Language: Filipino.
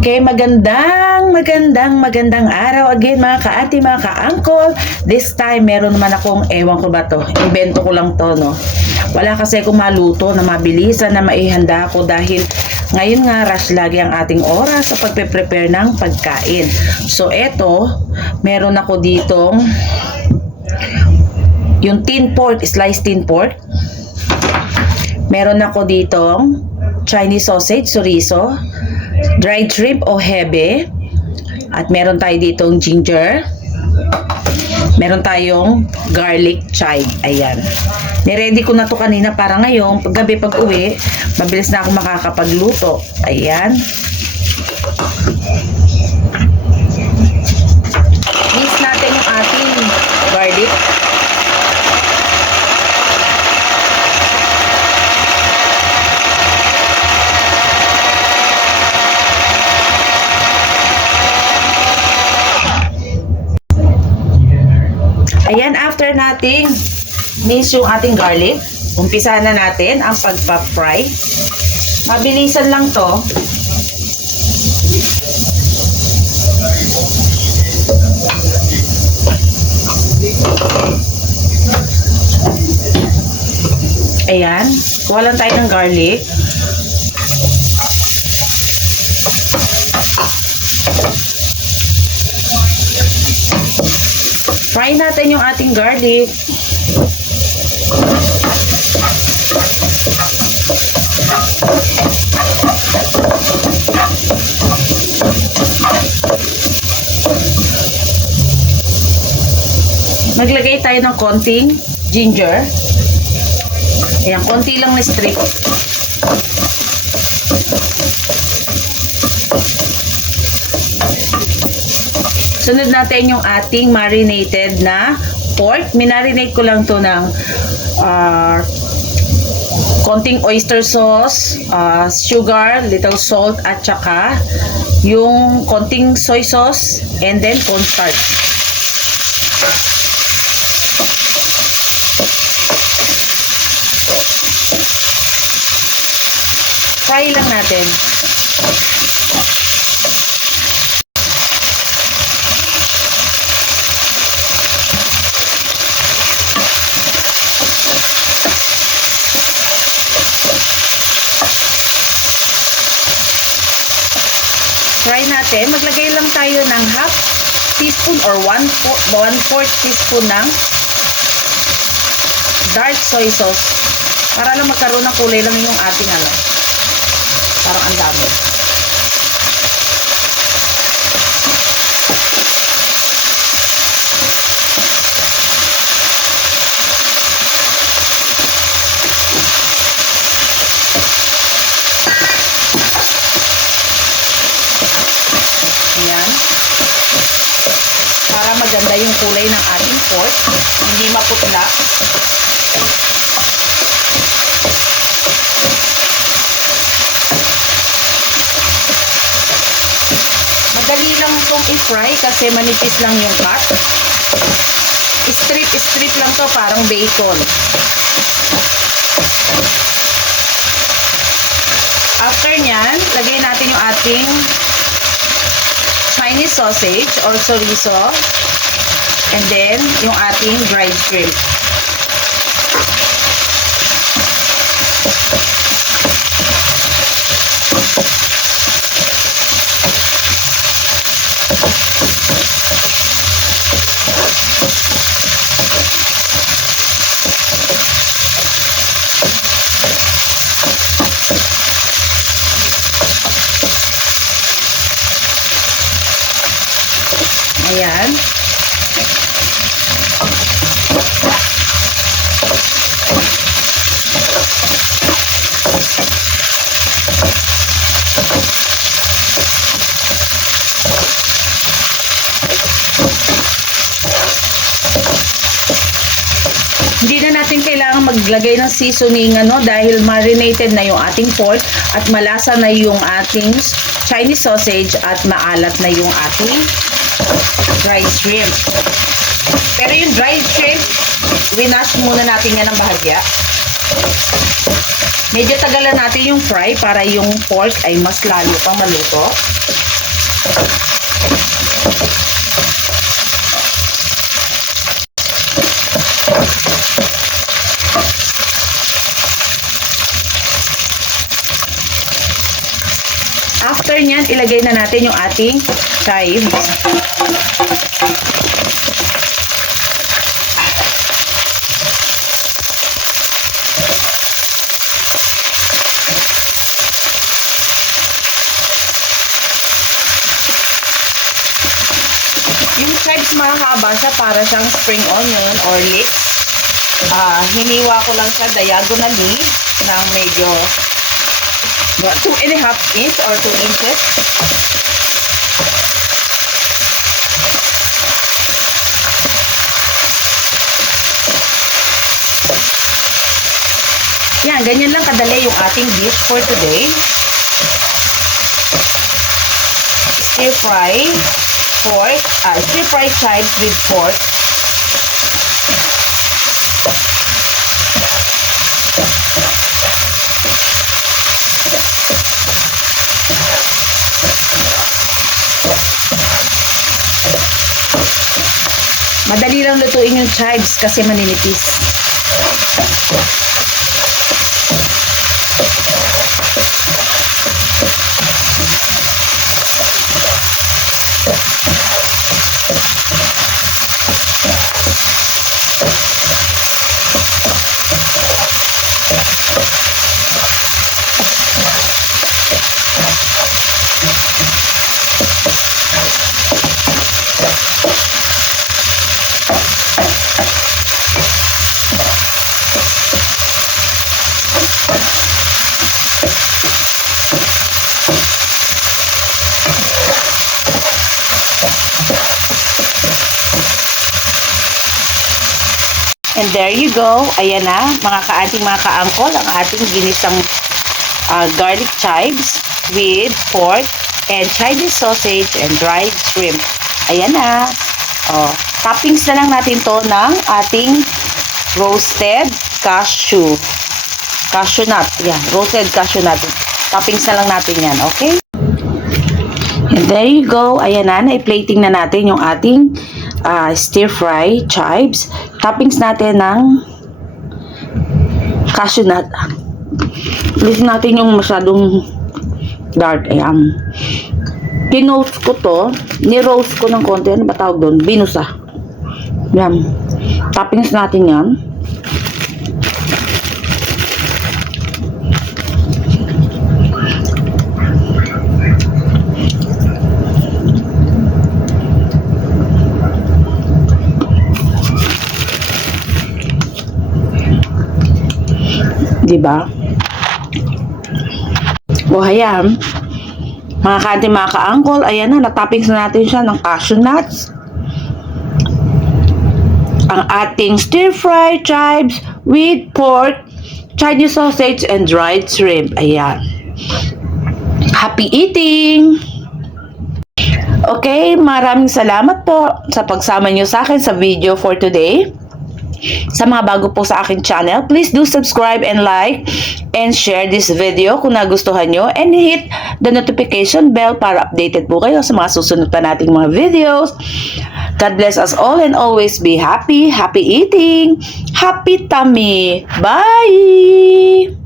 Okay, magandang araw again mga ka-ate, mga ka-uncle. This time, meron naman akong, ewan ko ba to, invento ko lang to, no? Wala kasi akong maluto na mabilisan na maihanda ko dahil ngayon nga rush lagi ang ating oras sa pagpe-prepare ng pagkain. So, eto, meron ako ditong yung tin pork, sliced tin pork. Meron ako ditong Chinese sausage, chorizo, dried shrimp o hebe, at meron tayo ditong ginger, meron tayong garlic chive. Ayan, niready ko na to kanina para ngayon paggabi, pag uwi mabilis na ako makakapagluto. Ayan, mix natin yung ating garlic. Ayan, after nating mix yung ating garlic, umpisa na natin ang pagpa-fry. Mabilisan lang to. Ayan, kuha lang tayo ng garlic. Fry natin yung ating garlic. Maglagay tayo ng konting ginger. Ayan, konti lang na strip. Sunod natin yung ating marinated na pork. Minarinate ko lang to ng konting oyster sauce, sugar, little salt, at saka yung konting soy sauce, and then cornstarch. Fry lang natin. Fry natin. Maglagay lang tayo ng half teaspoon or 1/4 teaspoon ng dark soy sauce para lang magkaroon ng kulay lang yung ating parang ang dami. Ayan. Para maganda yung kulay ng ating pork, hindi maputla. Madali lang itong i-fry kasi manipis lang yung cut. Strip lang to, parang bacon. After nyan, lagay natin yung ating Chinese sausage or chorizo, and then yung ating dried shrimp. Ayan. Hindi na natin kailangan maglagay ng seasoning dahil marinated na yung ating pork at malasa na yung ating Chinese sausage at maalat na yung ating dried shrimp. Pero yung dried shrimp, winash muna natin yan ng bahagya Medyo tagalan natin yung fry para yung pork ay mas lalo pang maluto. After nyan, ilagay na natin yung ating chives. Yung chives mahaba siya para siyang spring onion or leeks. Hiniwa ko lang siya diagonally ng medyo 2.5 inch or 2 inches. Yan, ganyan lang kadali yung ating dish for today. Stir fry pork, stir fry chives with pork. Madali lang lutuin yung chives kasi maninipis. And there you go. Ayan na, mga ka-aunting, mga ka-angkol, ang ating ginisang garlic chives with pork and Chinese sausage and dried shrimp. Ayan na. Toppings na lang natin to ng ating roasted cashew nut. Yan, roasted cashew nut. Toppings na lang natin yan, okay? And there you go. Ayan na, na-plating na natin yung ating stir-fry chives. Toppings natin ng cashew nut. Please natin yung masyadong dark. Ayan. Pinost ko to. Ni-roast ko ng konti. Ano ba tawag doon? Binusa. Ayan. Toppings natin yan. Diba? O ayan, mga ka-auntie, mga ka-uncle, ayan na, natoppings na natin siya ng cashew nuts. Ang ating stir-fry chives with pork, Chinese sausage, and dried shrimp. Ayan. Happy eating! Okay, maraming salamat po sa pagsama nyo sa akin sa video for today. Sa mga bago po sa aking channel, please do subscribe and like and share this video kung nagustuhan nyo, and hit the notification bell para updated po kayo sa mga susunod pa nating mga videos. God bless us all and always be happy, happy eating, happy tummy. Bye!